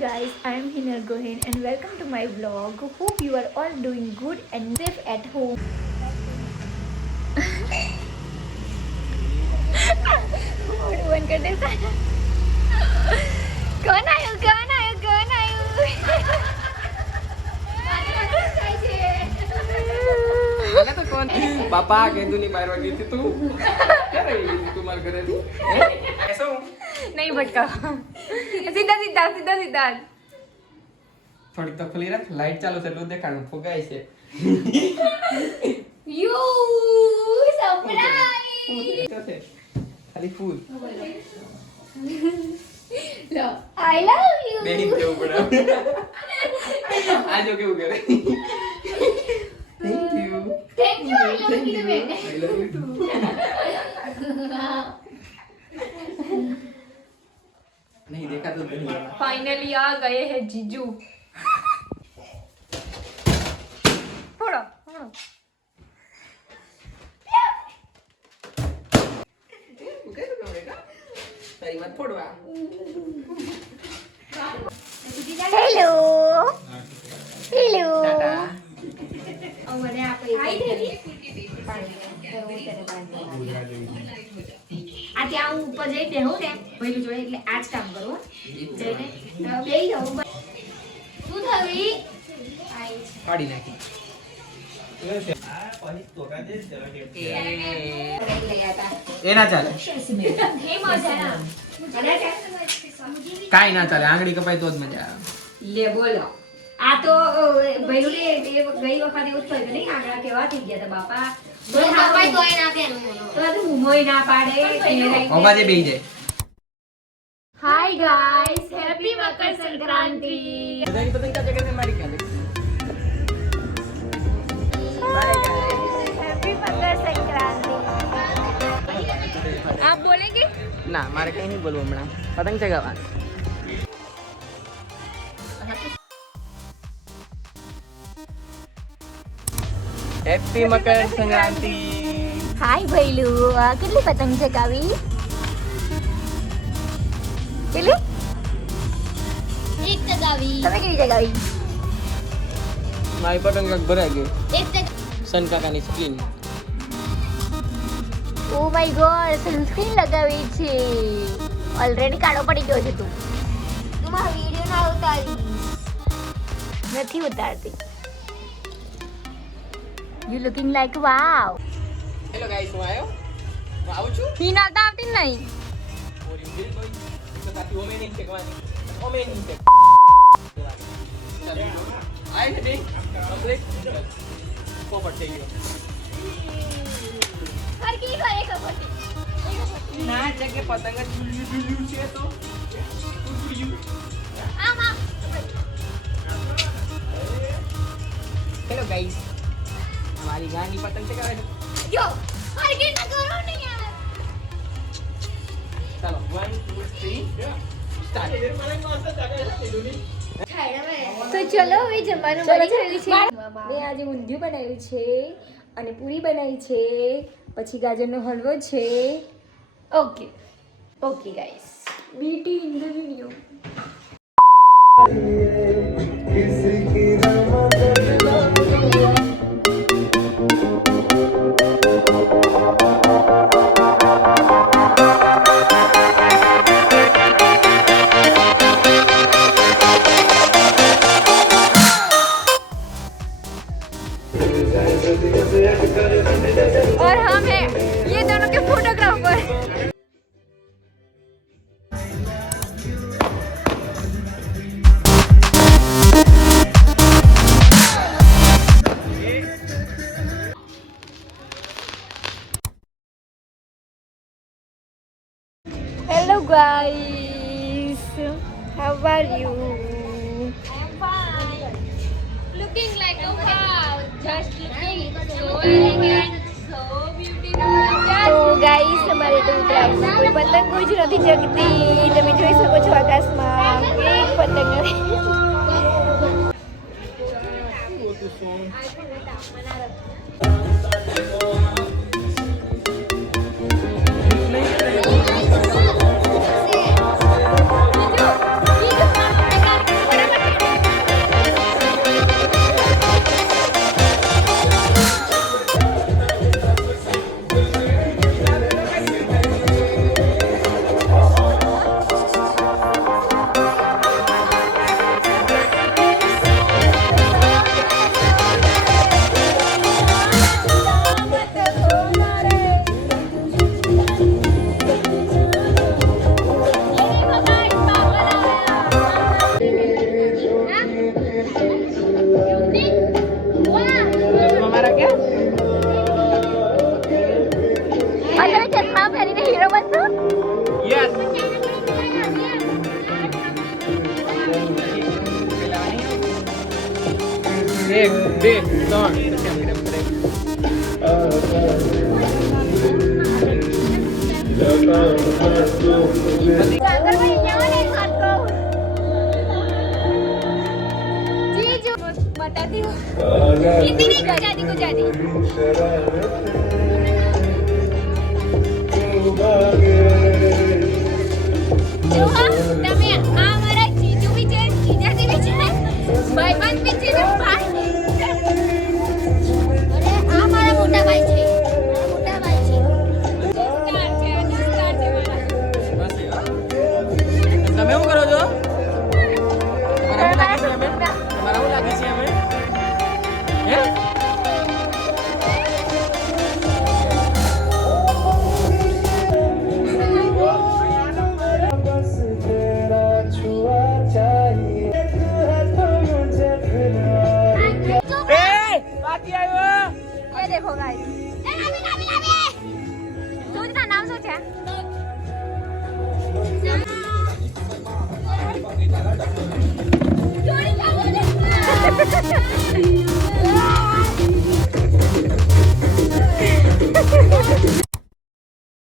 guys, I am Hinar Gohen and welcome to my vlog. Hope you are all doing good and safe at home. One कर दे सारा. कौन आयो? आला तो कौन? बापा गेंदू नहीं मारवा दी थी तू. क्या रही तू मार करे थी? ऐसा हूँ? नहीं भटका. सीधा. थोड़ी तो खुली रख. लाइट चालू से लो देखा ना फुगा ऐसे. You surprise. कैसे? खाली फूल. लो, I love you. नहीं क्यों बड़ा? आज क्यों करे? Thank you. Thank you. I love you. I love you too. नहीं देखा तो नहीं. फाइनली आ गए हैं जीजू. फोड़ो. तारी मत फोड़वा. हेलो. टाटा. આ ત્યાં હું ઉપર જઈ બેહું ને પહેલું જોડે એટલે આ જ કામ કરું જઈને બેહી જાઉં. શું થયું? પાડી નાખી. એ ના ચાલે. કાઈ ના ચાલે. આંગળી કપાય તો જ મજા આવે. લે બોલો. આ તો ભઈલું ને ગઈ વખતે એવું થયું નહીં આંગળા કેવા થઈ ગયા હતા બાપા. તો હું મોય ના પાડે. ઓગાજે બેહી જાય. Hi guys, happy Makar Sankranti. બધાની પતંગ ક્યાં જગ્યાએ મારી ક્યાં हैप्पी मकर संक्रांति. आप बोलेंगे? ના મારે કઈ નહીં બોલવું હમણાં. પતંગ ચગાવવાની. હેપી મકર સંક્રાંતિ. હાય ભઈલું, કેટલી પતંગ ચગાવી? કેટલી? એક ચગાવી. તમે કેવી ચગાવી? મારી પતંગ કાંક ભરાઈ ગઈ. એક ચગાવી. સન કાકાની skin. Oh my God, sunscreen લગાવી છે. ઓલરેડી કાળો પડી ગયો છે તું. તું મારો વિડિયો ના ઉતારી. નથી ઉતારતી. You looking like wow. Hello guys, હું આવ્યો. હું આવું છું. હી ના આવતી નહીં. ઓરી દિલ ભાઈ તો તાતી ઓમે નહીં ફેંકવાની. ઓમે નહીં ફેંક. આઈ હે કમ્પ્લીટ. પોપટ થઈ ગયો. હરકી કરે ખબર. ના જગે પતંગ ઝૂલ્યું છે તો આમાં હેલો ગાઈસ, हमारी गानी पतंग चगावे છે. જો હરકી ના કરો ને યાર. ચાલો 1 2 3 સ્ટાર્ટ. તો ચલો હવે જમવાનું બની ગયું છે. મેં આજે ઊંધિયું બનાવ્યું છે અને પૂરી બનાવી છે, પછી ગાજરનો હલવો છે. Okay guys, beauty in the video. और हम हैं ये दोनों के photographer. Hello guys, how are you? I'm fine. Looking like a wow. Just looking so elegant, so beautiful. તો ગાઈસ, અમારે તો ઉત્તરાયણમાં કોઈ પતંગ કોઈ જ નથી જગતી. તમે જોઈ શકો છો આકાશમાં એક પતંગ નથી. 1 2 3 પછી મેડમ કરે बताती हूँ हिंदी नहीं गुजराती જો હા તમે આ મારા જીજુ બી છે જીજાજી બી છે ભાઈબંધ બી છે ને ભાઈ અને આ મારા મોટા ભાઈ છે મોટા ભાઈ છે દોસ્તાર છે મારા તમે શું કરો છો તમારા શું લાગે છે અમે હે ये देखो गाइस ए नामी नामी नामी શું તારું નામ શું છે